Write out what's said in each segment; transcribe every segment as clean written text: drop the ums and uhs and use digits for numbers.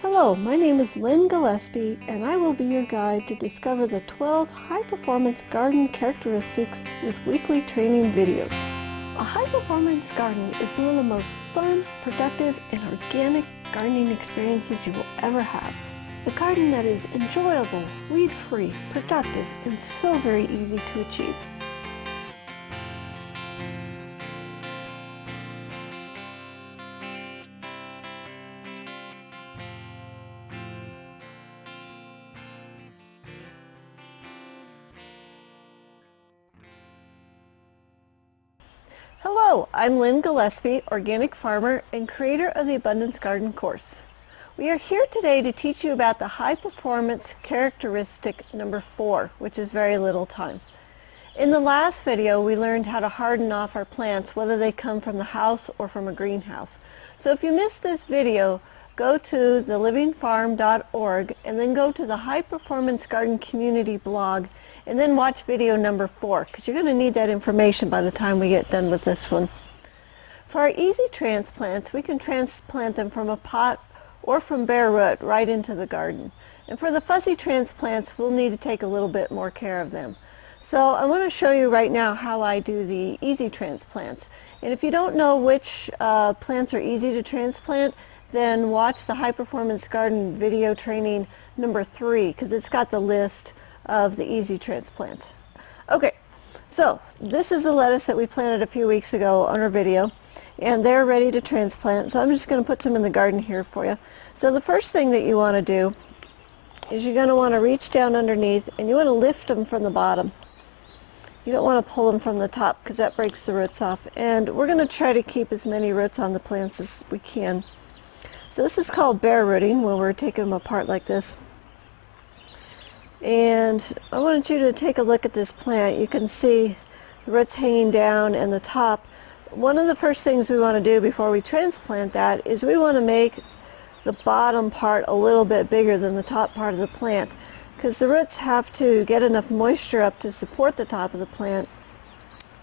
Hello, my name is Lynn Gillespie, and I will be your guide to discover the 12 high-performance garden characteristics with weekly training videos. A high-performance garden is one of the most fun, productive, and organic gardening experiences you will ever have. A garden that is enjoyable, weed-free, productive, and so very easy to achieve. Hello, I'm Lynn Gillespie, organic farmer and creator of the Abundance Garden course. We are here today to teach you about the high performance characteristic number 4, which is very little time. In the last video, we learned how to harden off our plants, whether they come from the house or from a greenhouse. So if you missed this video, go to thelivingfarm.org and then go to the High Performance Garden Community blog and then watch video number 4, because you're going to need that information by the time we get done with this one. For our easy transplants, we can transplant them from a pot or from bare root right into the garden. And for the fussy transplants, we'll need to take a little bit more care of them. So I want to show you right now how I do the easy transplants. And if you don't know which plants are easy to transplant, then watch the High Performance Garden video training number 3, because it's got the list of the easy transplants. Okay, so this is a lettuce that we planted a few weeks ago on our video, and they're ready to transplant. So I'm just going to put some in the garden here for you. So the first thing that you want to do is you're going to want to reach down underneath and you want to lift them from the bottom. You don't want to pull them from the top because that breaks the roots off. And we're going to try to keep as many roots on the plants as we can. So this is called bare rooting, where we're taking them apart like this. And I wanted you to take a look at this plant. You can see the roots hanging down and the top. One of the first things we want to do before we transplant that is we want to make the bottom part a little bit bigger than the top part of the plant, because the roots have to get enough moisture up to support the top of the plant.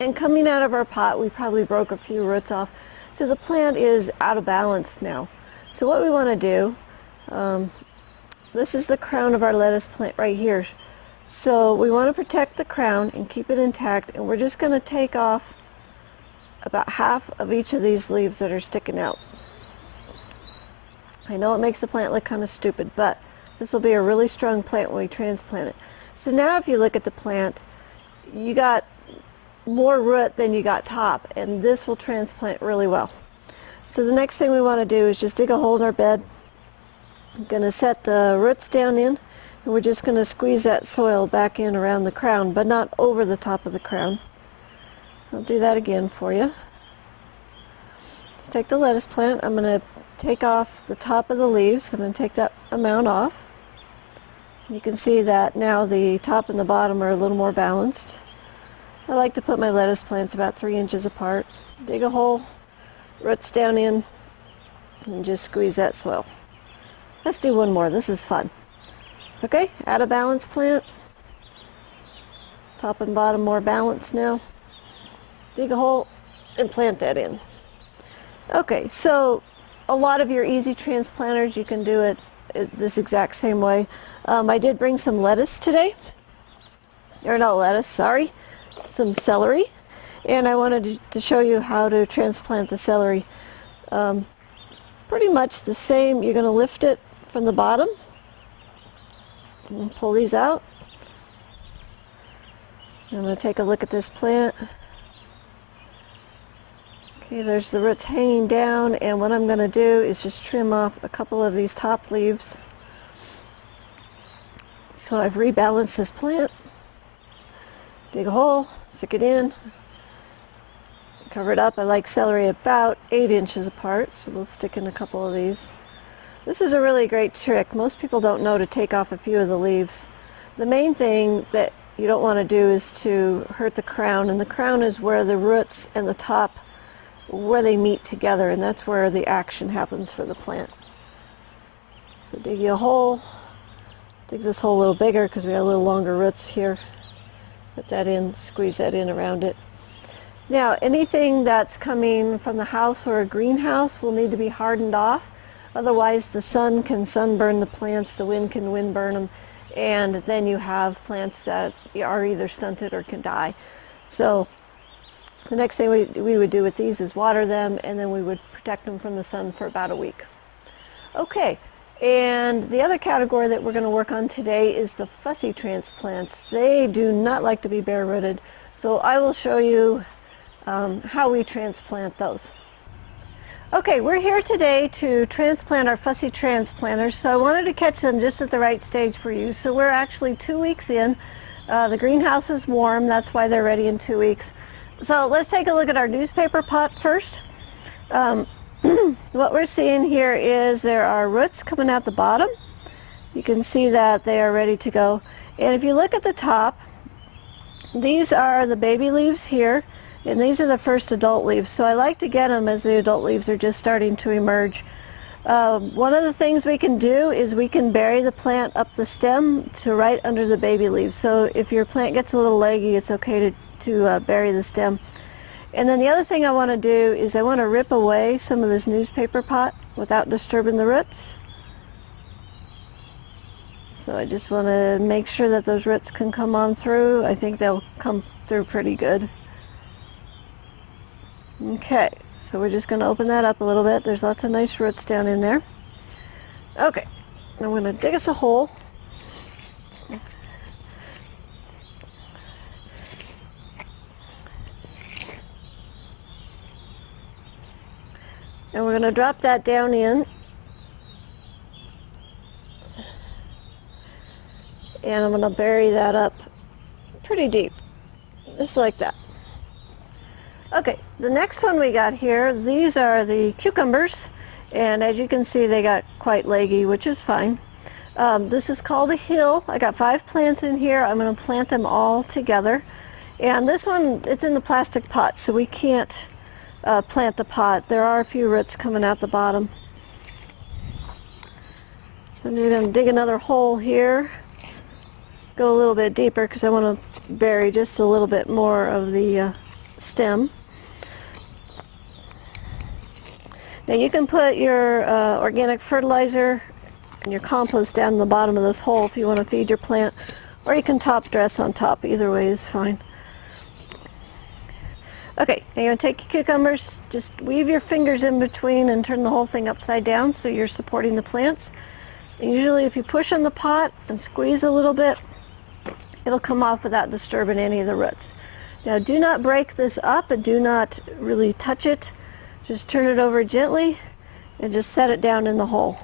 And coming out of our pot, we probably broke a few roots off, so the plant is out of balance now. So what we want to do, this is the crown of our lettuce plant right here. So we want to protect the crown and keep it intact, and we're just going to take off about half of each of these leaves that are sticking out. I know it makes the plant look kind of stupid, but this will be a really strong plant when we transplant it. So now if you look at the plant, you got more root than you got top, and this will transplant really well. So the next thing we want to do is just dig a hole in our bed. I'm going to set the roots down in, and we're just going to squeeze that soil back in around the crown, but not over the top of the crown. I'll do that again for you. To take the lettuce plant, I'm going to take off the top of the leaves. I'm going to take that amount off. You can see that now the top and the bottom are a little more balanced. I like to put my lettuce plants about 3 inches apart. Dig a hole, roots down in, and just squeeze that soil. Let's do one more. This is fun. Okay, out of balance plant. Top and bottom more balanced now. Dig a hole and plant that in. Okay, so a lot of your easy transplanters, you can do it this exact same way. I did bring some lettuce today. Or not lettuce, sorry. Some celery. And I wanted to show you how to transplant the celery. Pretty much the same. You're going to lift it from the bottom and pull these out. I'm going to take a look at this plant. Okay, there's the roots hanging down, and what I'm going to do is just trim off a couple of these top leaves. So I've rebalanced this plant. Dig a hole, stick it in, cover it up. I like celery about 8 inches apart, so we'll stick in a couple of these. This is a really great trick. Most people don't know to take off a few of the leaves. The main thing that you don't want to do is to hurt the crown, and the crown is where the roots and the top, where they meet together, and that's where the action happens for the plant. So dig you a hole. Dig this hole a little bigger because we have a little longer roots here. Put that in, squeeze that in around it. Now, anything that's coming from the house or a greenhouse will need to be hardened off. Otherwise, the sun can sunburn the plants, the wind can windburn them, and then you have plants that are either stunted or can die. So the next thing we would do with these is water them, and then we would protect them from the sun for about a week. Okay, and the other category that we're going to work on today is the fussy transplants. They do not like to be bare rooted, so I will show you how we transplant those. Okay, we're here today to transplant our fussy transplanters, so I wanted to catch them just at the right stage for you. So we're actually 2 weeks in. The greenhouse is warm, that's why they're ready in 2 weeks. So let's take a look at our newspaper pot first. What we're seeing here is there are roots coming out the bottom. You can see that they are ready to go. And if you look at the top, these are the baby leaves here, and these are the first adult leaves. So I like to get them as the adult leaves are just starting to emerge. One of the things we can do is we can bury the plant up the stem to right under the baby leaves. So if your plant gets a little leggy, it's okay to bury the stem. And then the other thing I want to do is I want to rip away some of this newspaper pot without disturbing the roots. So I just want to make sure that those roots can come on through. I think they'll come through pretty good. Okay, so we're just going to open that up a little bit. There's lots of nice roots down in there. Okay, I'm going to dig us a hole. And we're going to drop that down in. And I'm going to bury that up pretty deep, just like that. Okay, the next one we got here, these are the cucumbers, and as you can see they got quite leggy, which is fine. This is called a hill. I got 5 plants in here. I'm going to plant them all together. And this one, it's in the plastic pot, so we can't plant the pot. There are a few roots coming out the bottom. So I'm just going to dig another hole here. Go a little bit deeper because I want to bury just a little bit more of the stem. Now you can put your organic fertilizer and your compost down in the bottom of this hole if you want to feed your plant, or you can top dress on top. Either way is fine. Okay, now you're going to take your cucumbers, just weave your fingers in between and turn the whole thing upside down so you're supporting the plants. And usually if you push on the pot and squeeze a little bit, it'll come off without disturbing any of the roots. Now do not break this up and do not really touch it. Just turn it over gently and just set it down in the hole.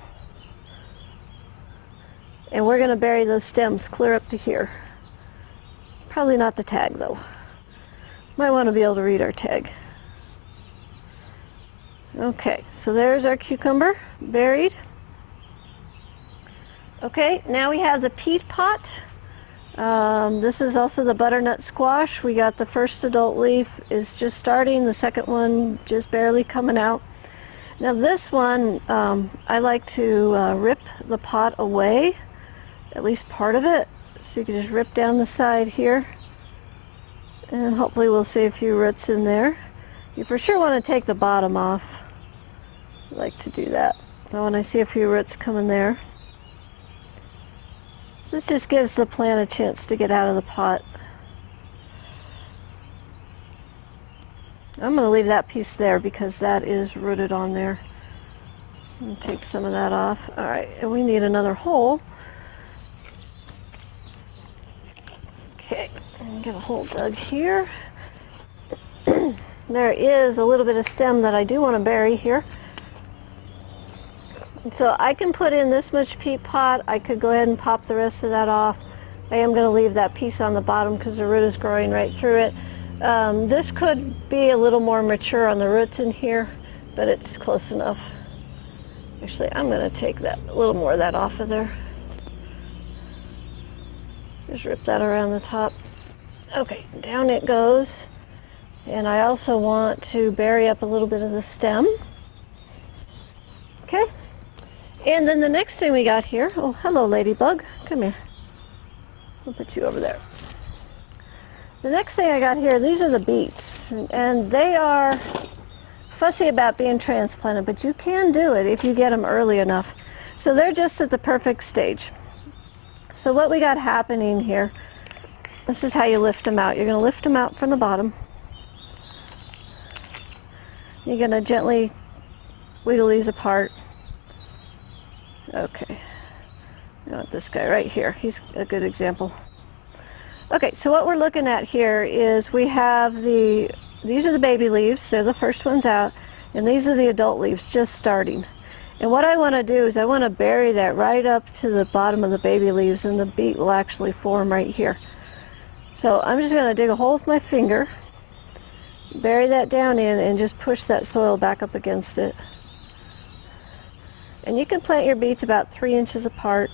And we're going to bury those stems clear up to here. Probably not the tag though. Might want to be able to read our tag. Okay, so there's our cucumber buried. Okay, now we have the peat pot. This is also the butternut squash. We got the first adult leaf is just starting, the second one just barely coming out. Now this one, I like to rip the pot away, at least part of it. So you can just rip down the side here, and hopefully we'll see a few roots in there. You for sure want to take the bottom off. I like to do that. Now when I see a few roots coming there. So this just gives the plant a chance to get out of the pot. I'm going to leave that piece there because that is rooted on there. And take some of that off. Alright, and we need another hole. Okay, get a hole dug here. There is a little bit of stem that I do want to bury here. So I can put in this much peat pot. I could go ahead and pop the rest of that off. I am going to leave that piece on the bottom because the root is growing right through it. This could be a little more mature on the roots in here, but it's close enough. Actually, I'm going to take that a little more of that off of there. Just rip that around the top. Okay, down it goes. And I also want to bury up a little bit of the stem. Okay. And then the next thing we got here, oh, hello ladybug, come here. We'll put you over there. The next thing I got here, these are the beets, and they are fussy about being transplanted, but you can do it if you get them early enough. So they're just at the perfect stage. So what we got happening here, this is how you lift them out. You're going to lift them out from the bottom. You're going to gently wiggle these apart. Okay. You want this guy right here. He's a good example. Okay, so what we're looking at here is we have these are the baby leaves, they're the first ones out, and these are the adult leaves just starting. And what I want to do is I want to bury that right up to the bottom of the baby leaves, and the beet will actually form right here. So I'm just going to dig a hole with my finger, bury that down in, and just push that soil back up against it. And you can plant your beets about 3 inches apart.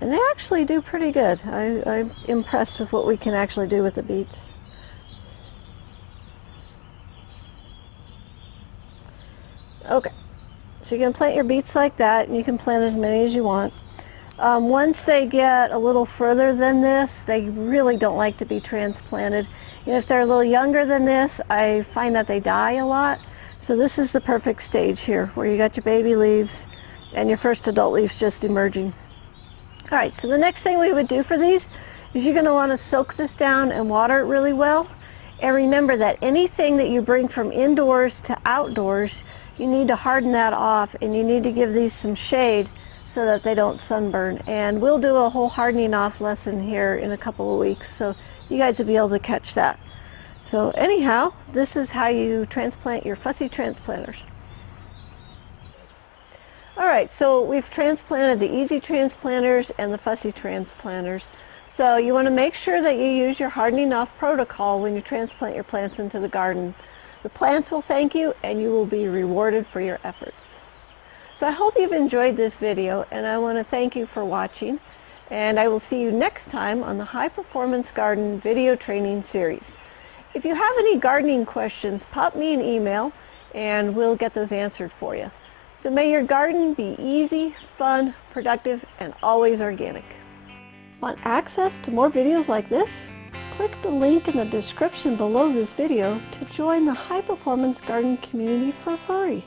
And they actually do pretty good. I'm impressed with what we can actually do with the beets. Okay, so you're going to plant your beets like that, and you can plant as many as you want. Once they get a little further than this, they really don't like to be transplanted. And if they're a little younger than this, I find that they die a lot. So this is the perfect stage here, where you got your baby leaves and your first adult leaves just emerging. All right, so the next thing we would do for these is you're going to want to soak this down and water it really well. And remember that anything that you bring from indoors to outdoors, you need to harden that off, and you need to give these some shade so that they don't sunburn. And we'll do a whole hardening off lesson here in a couple of weeks, so you guys will be able to catch that. So anyhow, this is how you transplant your fussy transplanters. All right, so we've transplanted the easy transplanters and the fussy transplanters. So you want to make sure that you use your hardening off protocol when you transplant your plants into the garden. The plants will thank you, and you will be rewarded for your efforts. So I hope you've enjoyed this video, and I want to thank you for watching. And I will see you next time on the High Performance Garden video training series. If you have any gardening questions, pop me an email, and we'll get those answered for you. So may your garden be easy, fun, productive, and always organic. Want access to more videos like this? Click the link in the description below this video to join the High Performance Garden community for free.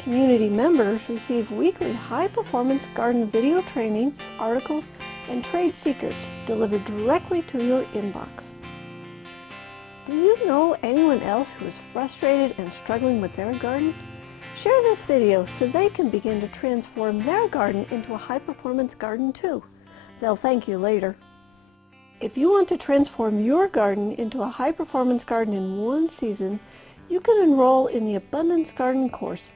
Community members receive weekly High Performance Garden video trainings, articles, and trade secrets delivered directly to your inbox. Do you know anyone else who is frustrated and struggling with their garden? Share this video so they can begin to transform their garden into a high-performance garden too. They'll thank you later. If you want to transform your garden into a high-performance garden in one season, you can enroll in the Abundance Garden course,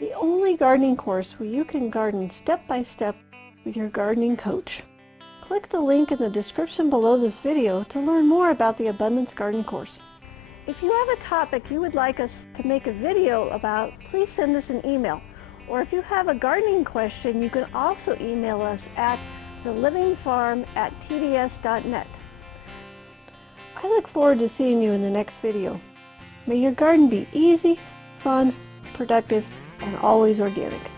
the only gardening course where you can garden step by step with your gardening coach. Click the link in the description below this video to learn more about the Abundance Garden course. If you have a topic you would like us to make a video about, please send us an email. Or if you have a gardening question, you can also email us at thelivingfarm@tds.net. I look forward to seeing you in the next video. May your garden be easy, fun, productive, and always organic.